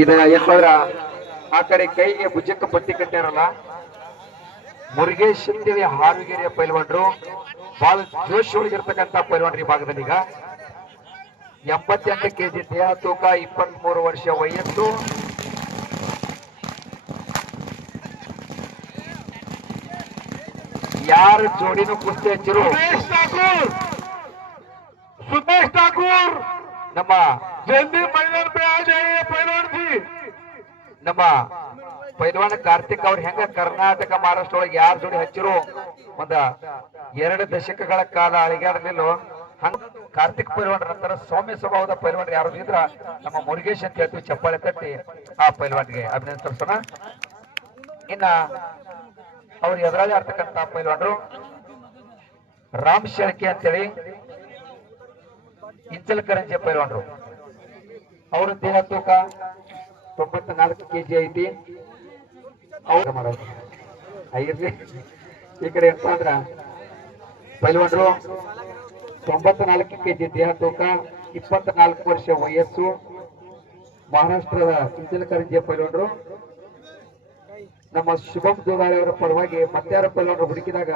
ಇದ ಏನಂದ್ರ ಆ ಕಡೆ ಕೈಗೆ ಭುಜಕ್ಕ ಪಟ್ಟಿ ಕಟ್ಟಾರಲ್ಲ ಮುರುಗೇಶ್ ಅಂತೇಳಿ ಹಾರುಗೆರೆಯ ಪೈಲ್ವಾನ್ರು ಬಹಳ ಜೋಶ್ ಒಳಗಿರ್ತಕ್ಕಂಥ ಪೈಲ್ವಾನ್ರಿ ಭಾಗದಲ್ಲಿ ಈಗ 88 ಕೆಜಿ ದೇಹ ತೂಕ 23 ವರ್ಷ ವಯಸ್ಸು ಯಾರು ಜೋಡಿನೂ ಕುಸ್ತಿ ಹಚ್ಚಿರು सुदेश ठाकुर ನಮ್ಮ जल्दी मैदान पे आ जाइए पहलवान जी ನಮ್ಮ ಪೈಲ್ವಾನ ಕಾರ್ತಿಕ್ ಅವ್ರು ಹೆಂಗ ಕರ್ನಾಟಕ ಮಹಾರಾಷ್ಟ್ರ ಒಳಗೆ ಯಾರ ಜೋಡಿ ಹಚ್ಚಿರು ಒಂದ 2 ದಶಕಗಳ ಕಾಲ ಅಳಿಗಾಡಲಿಲ್ಲ ಹಂಗ ಕಾರ್ತಿಕ್ ಪೈಲ್ವಾನ್ ನಂತರ ಸೌಮ್ಯ ಸ್ವಭಾವದ ಪೈಲ್ವಾನ್ ಯಾರು ಇದ್ರ ನಮ್ಮ ಮುರುಗೇಶ್ ಅಂತ ಹೇಳ್ತೀವಿ ಚಪ್ಪಾಳೆ ತಟ್ಟಿ ಆ ಪೈಲ್ವಾನ್ಗೆ ಅಭಿನಂದಿಸೋಣ. ಇನ್ನ ಅವ್ರು ಎದುರಾಳಿ ಆಡ್ತಕ್ಕಂತ ಪೈಲ್ವಾನ್ರು ರಾಮ್ ಶೆಳ್ಕೆ ಅಂತೇಳಿ ಇಂಚಲಕರಂಜಿ ಪೈಲ್ವಾನ್ರು ಅವ್ರ ದೇಹ ತೂಕ 94 ಕೆಜಿ ಐತಿ. ಅವ್ರು ಮಾಡೋದು ಆಗಿರ್ಲಿ ಈ ಕಡೆ ಎಂತ ಅಂದ್ರ ಪೈಲ್ವಾನ್ರು 94 ಕೆಜಿ ದೇಹ ತೂಕ 24 ವರ್ಷ ವಯಸ್ಸು ಮಹಾರಾಷ್ಟ್ರದ ಇಂಚಲಕರಂಜಿ ಪೈಲ್ವಾನ್ರು ನಮ್ಮ ಶುಭಂ ಜೋಗಾಳಿ ಅವರ ಪರವಾಗಿ ಮತ್ತಾರ ಪೈಲ್ವಾನ್ರು ಹುಡುಕಿದಾಗ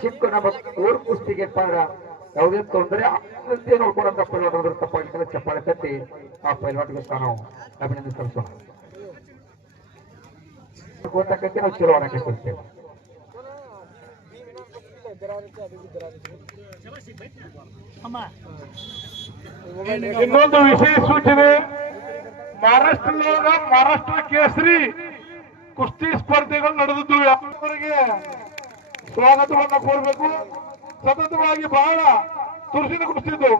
ಸಿಕ್ಕು ನಮ್ಮ ಊರ್ ಕುಸ್ತಿಗೆ ಯಾವುದೇ ತೊಂದರೆ ಆಗಂತೆ ನೋಡ್ಕೊಂಡಂತ ಪೈಲ್ವಾನ್ರು ತಪ್ಪಾಗಿ ಚಪ್ಪಾಳೆ ತಟ್ಟಿ ಆ ಪೈಲ್ವಾನ್ಗೆ ನಾವು ಅಭಿನಂದನೆ ಸಲ್ಲಿಸೋಣ. ಗೊತ್ತಾಕೈತಿ ನಾವು ಚಲೋ ಆಡಕ್ಕೆ ಕೊಡ್ತೇವೆ. ಇನ್ನೊಂದು ವಿಶೇಷ ಸೂಚನೆ, ಮಹಾರಾಷ್ಟ್ರದೊಳಗ ಮಹಾರಾಷ್ಟ್ರ ಕೇಸರಿ ಕುಸ್ತಿ ಸ್ಪರ್ಧೆಗಳು ನಡೆದಿದ್ದು ಅವರಿಗೆ ಸ್ವಾಗತವನ್ನ ಕೋರಬೇಕು. ಸತತವಾಗಿ ಬಹಳ ತುರ್ಸಿನ ಕುಸ್ತಿದ್ದು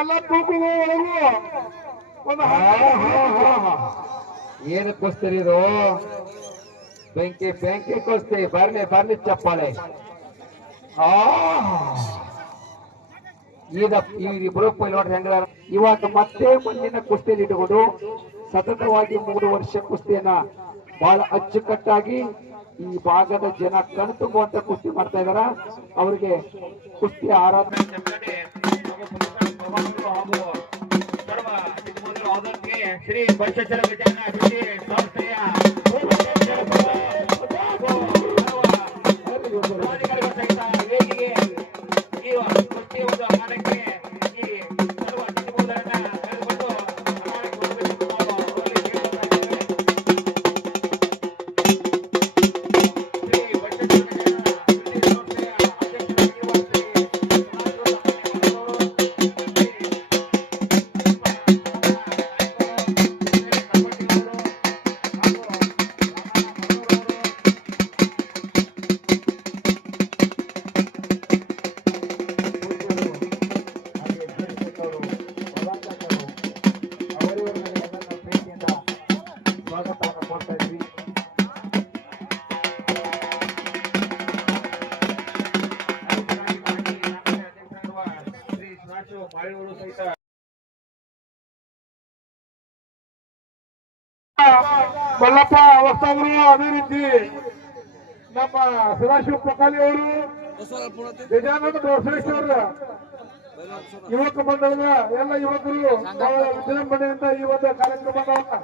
ಎಲ್ಲ ತೂಕುಗೂ ಒಳಗೂ ಒಂದು ಏನು ಕುಸ್ತಿರಿ ಇದು ಬೆಂಕಿ ಬೆಂಕಿ ಕುಸ್ತಿ ಬರ್ಲಿ ಬರ್ಲಿ ಚಪ್ಪಾಳೆ. ಈಗ ಇಬ್ರು ಪೈಲ್ವಾನ್ ಹೆಂಗ ಇವಾಗ ಮತ್ತೆ ಮುಂದಿನ ಕುಸ್ತಿಯಲ್ಲಿ ಇಟ್ಟುಕೊಂಡು ಸತತವಾಗಿ 3 ವರ್ಷ ಕುಸ್ತಿಯನ್ನ ಬಹಳ ಅಚ್ಚುಕಟ್ಟಾಗಿ ಈ ಭಾಗದ ಜನ ಕಣ್ತುಂಬುವಂತ ಕುಸ್ತಿ ಮಾಡ್ತಾ ಇದಾರ. ಅವರಿಗೆ ಕುಸ್ತಿ ಆರಾಧನೆ ಶ್ರೀ ಬಸವೇಶ್ವರ ವಿಜ್ಞಾನ ಅಭಿವೃದ್ಧಿ ಸಂಸ್ಥೆಯ ಸಹಿತ ವೇದಿಕೆ ಈ ಕುಸ್ತಿ ಒಂದು ಅಮಾನಕ್ಕೆ ಈ ಸರ್ವ ಅತಿಥಿಗಳನ್ನ ಕರೆದುಕೊಂಡು ಮಲ್ಲಪ್ಪ ವಸ್ತಾದ್ರು, ಅದೇ ರೀತಿ ನಮ್ಮ ಸದಾಶಿವ ಪಕಾಲಿ ಅವರು, ಗಜಾನಂದ ಬಸವೇಶ್ವರ ಯುವಕ ಮಂಡಳದ ಎಲ್ಲ ಯುವಕರು ವಿಜೃಂಭಣೆಯಿಂದ ಈ ಒಂದು ಕಾರ್ಯಕ್ರಮವನ್ನ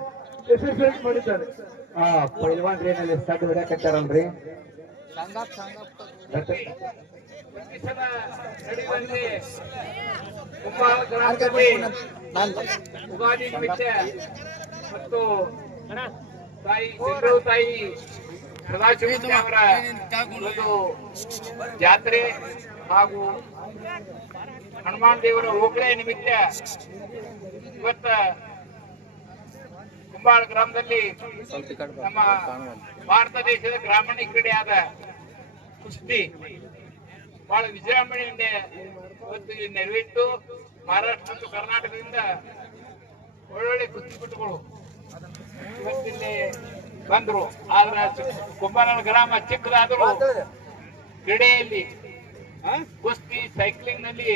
ಯಶಸ್ವಿಯಾಗಿ ಮಾಡಿದ್ದಾರೆ. ಪೈಲ್ವಾನ್ ಏನಲ್ಲಿ ಸಡ್ ಹೊಡ್ಯಾಕತ್ತಾರಲ್ರಿ ಉಗಾದಿ ನಿಮಿತ್ತ ಮತ್ತು ತಾಯಿ ಸದಾಶಿವ ಅವರ ಒಂದು ಜಾತ್ರೆ ಹಾಗೂ ಹನುಮಾನ್ ದೇವರ ಓಕಳೆ ನಿಮಿತ್ತ ಇವತ್ತ ಕುಂಬಾಳ ಗ್ರಾಮದಲ್ಲಿ ನಮ್ಮ ಭಾರತ ದೇಶದ ಗ್ರಾಮೀಣ ಕ್ರೀಡೆಯಾದ ಕುಸ್ತಿ ಬಹಳ ವಿಜೃಂಭಣೆಯಿಂದ ಇವತ್ತು ನೆರವೇರಿತು. ಮಹಾರಾಷ್ಟ್ರ ಮತ್ತು ಕರ್ನಾಟಕದಿಂದ ಒಳ್ಳೊಳ್ಳೆ ಕುಸ್ತಿಪಟುಗಳು ಇವತ್ತಿಲ್ಲಿ ಬಂದ್ರು. ಆದ್ರೆ ಕುಂಬಾರನ ಗ್ರಾಮ ಚಿಕ್ಕದಾದರೂ ಕ್ರೀಡೆಯಲ್ಲಿ ಕುಸ್ತಿ ಸೈಕ್ಲಿಂಗ್ ನಲ್ಲಿ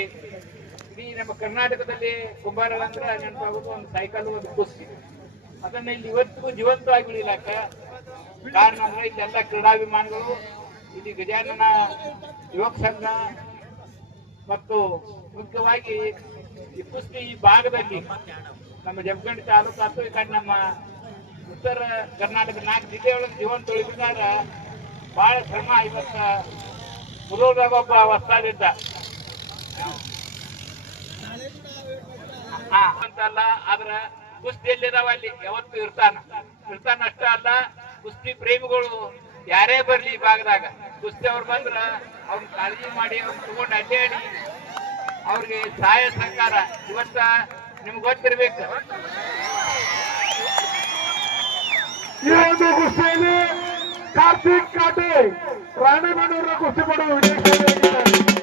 ಇಡೀ ನಮ್ಮ ಕರ್ನಾಟಕದಲ್ಲಿ ಕುಂಬಾರ ಅಂದ್ರೆ ನೆನಪಾಗೋದು ಒಂದು ಸೈಕಲ್ ಒಂದು ಕುಸ್ತಿ. ಅದನ್ನ ಇಲ್ಲಿ ಇವತ್ತಿಗೂ ಜೀವಂತವಾಗಿ ಉಳಿಲಾಕ ಕಾರಣ ಅಂದ್ರೆ ಇಲ್ಲೆಲ್ಲ ಕ್ರೀಡಾಭಿಮಾನಿಗಳು, ಇಲ್ಲಿ ಗಜಾನನ ಯುವಕ ಸಂಘ ಮತ್ತು ಮುಖ್ಯವಾಗಿ ಈ ಕುಸ್ತಿ ಈ ಭಾಗದಲ್ಲಿ ನಮ್ಮ ಜಮಖಂಡಿ ತಾಲೂಕು ಆತು ಈ ಕಡೆ ನಮ್ಮ ಉತ್ತರ ಕರ್ನಾಟಕ 4 ಜಿಲ್ಲೆಯೊಳಗೆ ಜೀವನ ತೊಳಿಬೇಕಾದ್ರ ಬಹಳ ಶ್ರಮ. ಇವತ್ತ ಮುರುಳದಾಗ ಒಬ್ಬ ಹೊಸ್ತಾದಿದ್ದ ಅಂತಲ್ಲ, ಆದ್ರ ಕುಸ್ತಿ ಎಲ್ಲಿದಾವ ಅಲ್ಲಿ ಯಾವತ್ತು ಇರ್ತಾನ ಅಷ್ಟ ಅಲ್ಲ. ಕುಸ್ತಿ ಪ್ರೇಮಿಗಳು ಯಾರೇ ಬರ್ಲಿ ಈ ಭಾಗದಾಗ ಕುಸ್ತಿ ಅವ್ರು ಬಂದ್ರ ಅವ್ರನ್ನ ಕಾಳಜಿ ಮಾಡಿ ಅವ್ರನ್ನ ತಗೊಂಡು ಅಡ್ಡಾಡಿ ಅವ್ರಿಗೆ ಸಹಾಯ ಸಹಕಾರ ಇವತ್ತ ನಿಮ್ಗೆ ಗೊತ್ತಿರ್ಬೇಕು. ಈ ಒಂದು ಕುಸ್ತಿಯಲ್ಲಿ ಕಾರ್ತಿಕ್ ಕಾಟೆ ರಾಣಿಬೆನ್ನೂರಿನ ಕುಸ್ತಿ ಪಡುವ ವಿಜಯ